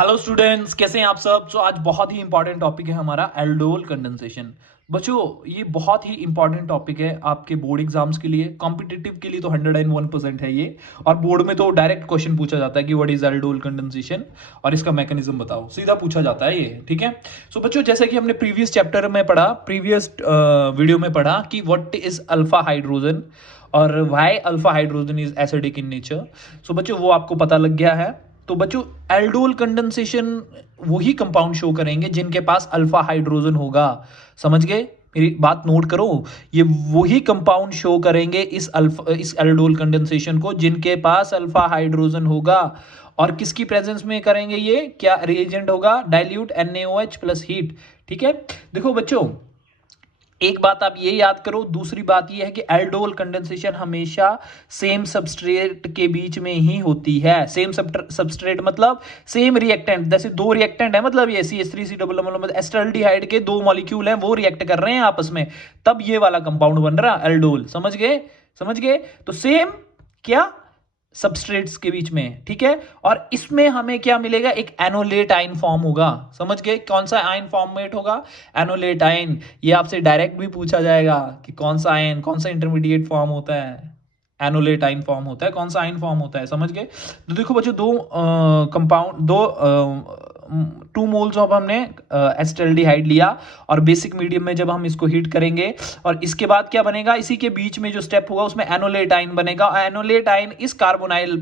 Hello students, कैसे हैं आप सब। आज बहुत ही इंपॉर्टेंट टॉपिक है हमारा एल्डोल कंडेंसेशन। बच्चों, ये बहुत ही इंपॉर्टेंट टॉपिक है आपके बोर्ड एग्जाम्स के लिए, कॉम्पिटिटिव के लिए तो 101% है ये। और बोर्ड में तो डायरेक्ट क्वेश्चन पूछा जाता है कि व्हाट इज एल्डोल कंडेंसेशन और इसका मैकेनिज्म बताओ, सीधा पूछा जाता है ये। ठीक है। सो बच्चों, जैसे कि हमने प्रीवियस चैप्टर में पढ़ा, प्रीवियस वीडियो में पढ़ा कि व्हाट इज अल्फा हाइड्रोजन और why alpha hydrogen is acidic in nature. So बच्चों, वो आपको पता लग गया है। तो बच्चों, एल्डोल कंडेंसेशन वही कंपाउंड शो करेंगे जिनके पास अल्फा हाइड्रोजन होगा। समझ गए? मेरी बात नोट करो। ये वही कंपाउंड शो करेंगे इस एल्डोल कंडेंसेशन को जिनके पास अल्फा हाइड्रोजन होगा। और किसकी प्रेजेंस में करेंगे ये? क्या रिएजेंट होगा? Dilute NaOH plus heat. ठीक है। देखो बच्चों, एक बात आप ये याद करो। दूसरी बात ये है कि एल्डोल कंडेंसेशन हमेशा सेम सबस्ट्रेट के बीच में ही होती है। सेम सबस्ट्रेट मतलब सेम रिएक्टेंट। जैसे दो रिएक्टेंट है, मतलब ये CH3 मतलब एस्टल्डिहाइड के दो मॉलिक्यूल हैं, वो रिएक्ट कर रहे हैं आपस में, तब ये वाला कंपाउंड बन रहा एल्डोल। समझ गए? समझ गए? तो सेम क्या सबस्ट्रेट्स के बीच में। ठीक है। और इसमें हमें क्या मिलेगा? एक एनोलेट आयन फॉर्म होगा। समझ गए? कौन सा आयन फॉर्मेट होगा? Enolate ion. ये आपसे डायरेक्ट भी पूछा जाएगा कि कौन सा आयन, कौन सा इंटरमीडिएट फॉर्म होता है। एनोलेट आयन फॉर्म होता है। कौन सा आयन फॉर्म होता है? समझ गए? तो देखो बच्चों, दो कंपाउंड, दो 2 मोल्स ऑफ हमने एसिटाल्डिहाइड लिया और बेसिक मीडियम में जब हम इसको हीट करेंगे, और इसके बाद क्या बनेगा? इसी के बीच में जो स्टेप होगा उसमें एनोलेट आयन बनेगा। एनोलेट आयन इस कार्बोनाइल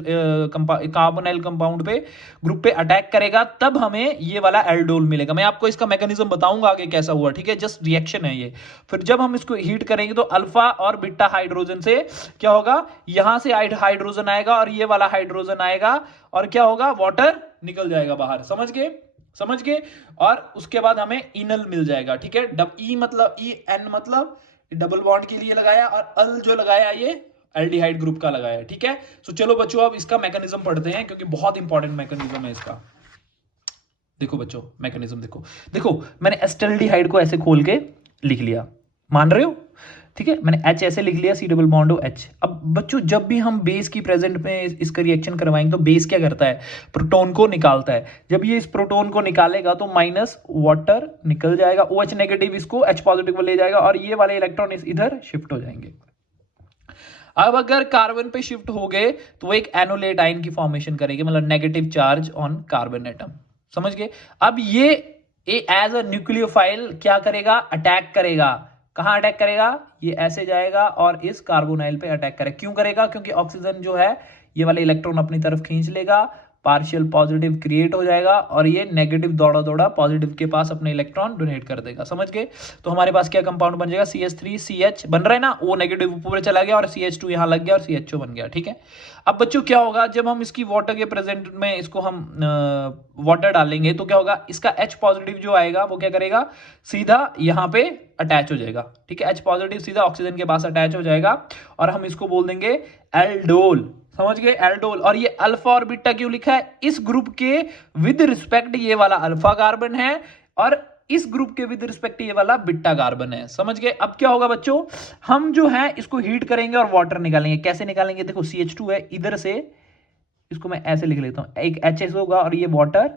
कंपाउंड पे, ग्रुप पे अटैक करेगा, तब हमें ये वाला एल्डोल मिलेगा। मैं आपको इसका मैकेनिज्म बताऊंगा आगे कैसा हुआ। ठीक है। जस्ट रिएक्शन है ये। फिर जब हम इसको हीट करेंगे तो अल्फा और बीटा हाइड्रोजन से क्या होगा? यहां से हाइड्रोजन आएगा और ये वाला हाइड्रोजन आएगा, और क्या होगा? वाटर निकल जाएगा बाहर। समझ गए? समझ गए? और उसके बाद हमें इनल मिल जाएगा। ठीक है। ई मतलब EN मतलब डबल बॉन्ड के लिए लगाया, और अल जो लगाया ये एल्डिहाइड ग्रुप का लगाया। ठीक है। सो चलो बच्चों, अब इसका मैकेनिज्म पढ़ते हैं क्योंकि बहुत इंपॉर्टेंट मैकेनिज्म है इसका। देखो बच्चों, मैकेनिज्म देखो। देखो, मैंने एस्टल्डिहाइड को ऐसे खोल के लिख लिया, मान रहे हो? ठीक है। मैंने H ऐसे लिख लिया, C डबल बॉन्ड H। अब बच्चों, जब भी हम बेस की प्रेजेंट में इसका रिएक्शन करवाएंगे तो बेस क्या करता है? प्रोटॉन को निकालता है। जब ये इस प्रोटॉन को निकालेगा तो माइनस वाटर निकल जाएगा, OH नेगेटिव इसको H पॉजिटिव ले जाएगा, और ये वाले इलेक्ट्रॉन इधर शिफ्ट हो जाएंगे। अब अगर कार्बन पे शिफ्ट हो गए तो वो एक एनोलेट आयन की फॉर्मेशन करेंगे, मतलब negative charge on carbon atom. समझ गए? अब ये एज अ न्यूक्लियोफाइल क्या करेगा? अटैक करेगा। कहां अटैक करेगा? ये ऐसे जाएगा और इस कार्बोनाइल पे अटैक करेगा। क्यों करेगा? क्योंकि ऑक्सीजन जो है ये वाले इलेक्ट्रॉन अपनी तरफ खींच लेगा, पार्शियल पॉजिटिव क्रिएट हो जाएगा, और ये नेगेटिव दौड़ा दौड़ा पॉजिटिव के पास अपने इलेक्ट्रॉन डोनेट कर देगा। समझ गए? तो हमारे पास क्या कंपाउंड बन जाएगा? CH3CH बन रहा है ना, वो नेगेटिव ऊपर चला गया और CH2 यहां लग गया और CHO बन गया। ठीक है। अब बच्चों क्या होगा? जब हम इसकी वाटर के प्रेजेंट में इसको हम वाटर डालेंगे तो क्या होगा? इसका H पॉजिटिव जो आएगा वो क्या करेगा? सीधा यहां पे अटैच हो जाएगा। ठीक है। H पॉजिटिव सीधा ऑक्सीजन के पास अटैच हो जाएगा, और हम इसको बोल देंगे एल्डोल। समझ गए? एल्डोल। और ये अल्फा और बीटा क्यों लिखा है? इस ग्रुप के विद रिस्पेक्ट ये वाला अल्फा कार्बन है, और इस ग्रुप के विद रिस्पेक्ट ये वाला बीटा कार्बन है। समझ गए? अब क्या होगा बच्चों? हम जो है इसको हीट करेंगे और वाटर निकालेंगे। कैसे निकालेंगे? देखो, CH2 है, इधर से इसको मैं ऐसे लिख लेता हूं, एक HS होगा और ये वाटर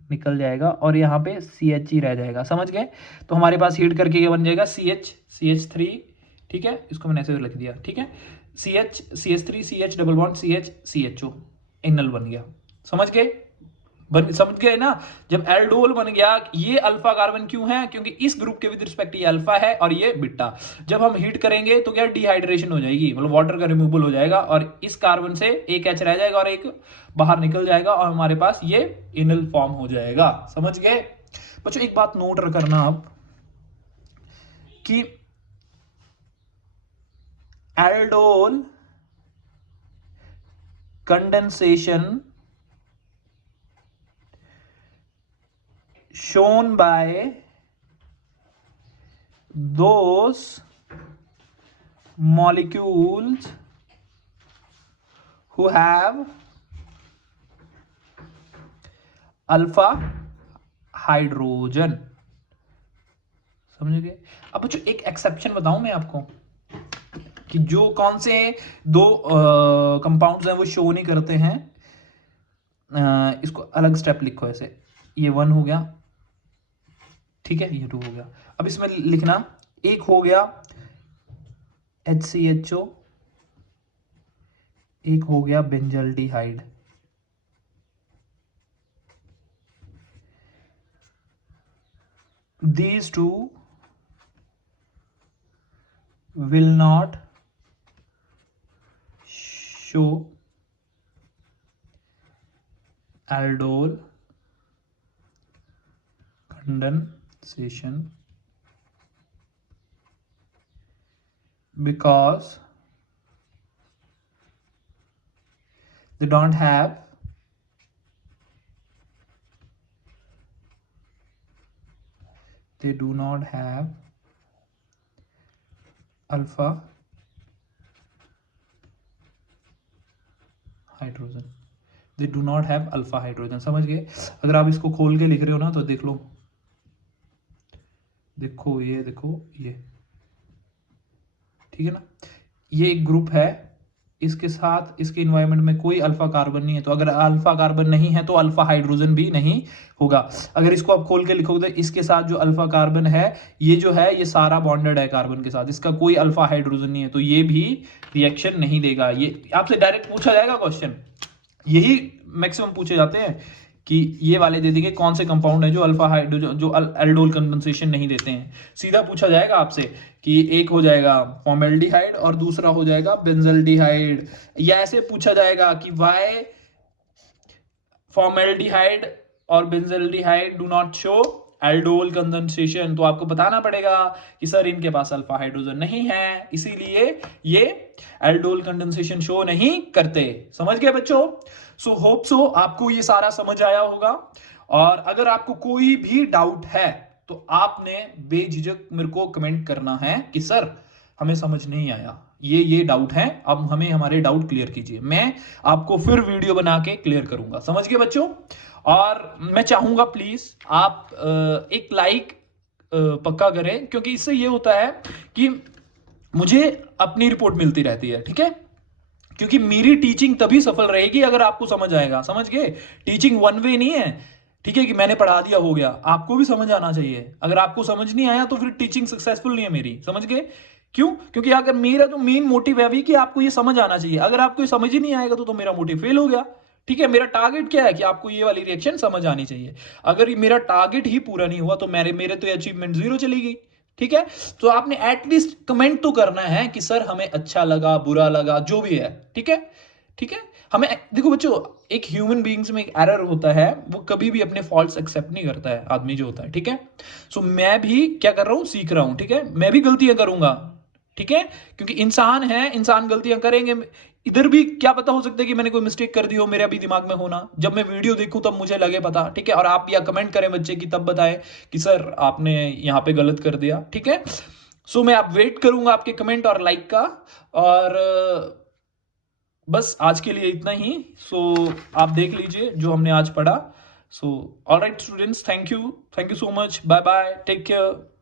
निकल जाएगा, और यहां पे CH ही रह जाएगा। समझ गए? तो हमारे पास हीट करके ये बन जाएगा CH3। ठीक है। इसको मैंने ऐसे लिख दिया। ठीक है। CH3 CH double bond CH CHO इनल बन गया। समझ गए? समझ गए ना? जब एल्डोल बन गया, ये अल्फा कार्बन क्यों है? क्योंकि इस ग्रुप के विद रिस्पेक्ट ये अल्फा है और ये बीटा। जब हम हीट करेंगे तो क्या डिहाइड्रेशन हो जाएगी, मतलब वाटर का रिमूवल हो जाएगा, और इस कार्बन से एक H रह जाएगा और एक बाहर निकल जाएगा, और हमारे पास ये इनल फॉर्म हो जाएगा। समझ गए? बच्चों, एक बात नोट करना आप कि aldol condensation shown by those molecules who have alpha hydrogen. समझ गए? अब बच्चों, एक एक्सेप्शन बताऊं मैं आपको कि जो कौन से दो कंपाउंड्स हैं वो शो नहीं करते हैं। इसको अलग स्टेप लिखो ऐसे, ये 1 हो गया, ठीक है, ये 2 हो गया। अब इसमें लिखना, एक हो गया HCHO, एक हो गया benzaldehyde. These two will not show aldol condensation because they don't have they do not have alpha hydrogen, they do not have alpha hydrogen. समझ गए? अगर आप इसको खोल के लिख रहे हो ना तो देख लो, देखो ये, देखो ये, ठीक है ना, ये एक ग्रुप है, इसके साथ इसके इन्वायरमेंट में कोई अल्फा कार्बन नहीं है, तो अगर अल्फा कार्बन नहीं है तो अल्फा हाइड्रोजन भी नहीं होगा। अगर इसको आप खोल के लिखोगे तो इसके साथ जो अल्फा कार्बन है, ये जो है ये सारा बॉन्डेड है कार्बन के साथ, इसका कोई अल्फा हाइड्रोजन नहीं है, तो ये भी रिएक्शन नहीं देगा। ये आपसे डायरेक्ट पूछा जाएगा क्वेश्चन, यही मैक्सिमम पूछे जाते हैं कि ये वाले दे देंगे कौन से कंपाउंड है जो अल्फा हाइड्रोजन, जो एल्डोल कंडेंसेशन नहीं देते हैं। सीधा पूछा जाएगा आपसे कि एक हो जाएगा फॉर्मेल्डिहाइड और दूसरा हो जाएगा बेंजल्डिहाइड, या ऐसे पूछा जाएगा कि वाई फॉर्मेल्डिहाइड और benzaldehyde do not show aldol condensation, तो आपको बताना पड़ेगा कि सर इनके पास अल्फा हाइड्रोजन नहीं है, इसीलिए ये एल्डोल कंडेंसेशन शो नहीं करते। समझ गए बच्चों? सो होप सो आपको ये सारा समझ आया होगा, और अगर आपको कोई भी डाउट है तो आपने बेझिझक मेरे को कमेंट करना है कि सर हमें समझ नहीं आया, ये डाउट है, अब हमें हमारे डाउट क्लियर कीजिए, मैं आपको फिर वीडियो बना के क्लियर करूंगा। समझ गए बच्चों? और मैं चाहूंगा प्लीज आप एक लाइक पक्का करें, क्योंकि इससे ये होता है कि मुझे अपनी रिपोर्ट मिलती रहती है, ठीक है? क्योंकि मेरी टीचिंग तभी सफल रहेगी अगर आपको समझ आएगा। समझ गए? टीचिंग वन वे नहीं है, ठीक है, कि मैंने पढ़ा दिया हो गया, आपको भी समझ आना चाहिए। अगर आपको समझ नहीं आया तो फिर टीचिंग सक्सेसफुल नहीं है मेरी। समझ गए? क्यों? क्योंकि अगर मेरा तो मेन मोटिव है भी कि आपको ये समझ आना चाहिए, अगर आपको ये समझ ही नहीं आएगा तो मेरा मोटिव फेल हो गया। ठीक है, मेरा टारगेट क्या है कि आपको ये वाली रिएक्शन समझ आनी चाहिए। अगर मेरा टारगेट ही पूरा नहीं हुआ तो मेरे तो अचीवमेंट 0 चली गई। ठीक है, तो आपने एटलीस्ट कमेंट तो करना है कि सर हमें अच्छा लगा, बुरा लगा, जो भी है। ठीक है, ठीक है। हमें देखो बच्चों, एक ह्यूमन बीइंग्स में एक एरर होता है, वो कभी भी अपने फॉल्ट्स एक्सेप्ट नहीं करता है, आदमी जो होता है। ठीक है, सो मैं भी क्या कर रहा हूं, सीख रहा हूं। ठीक है, मैं भी गलतियां करूंगा। ठीक है, क्योंकि इंसान है, इंसान गलतियां करेंगे। इधर भी क्या पता हो सकता है कि मैंने कोई मिस्टेक कर दी हो, मेरा भी दिमाग में होना, जब मैं वीडियो देखूं तब मुझे लगे पता। ठीक है, और आप या कमेंट करें बच्चे की, तब बताएं कि सर आपने यहाँ पे गलत कर दिया। ठीक है, सो मैं आप वेट करूंगा आपके कमेंट और लाइक का, और बस आज के लिए इतना ही। सो आप देख लीजिए जो हमने आज पढ़ा। So alright students, thank you so much, bye bye, take care.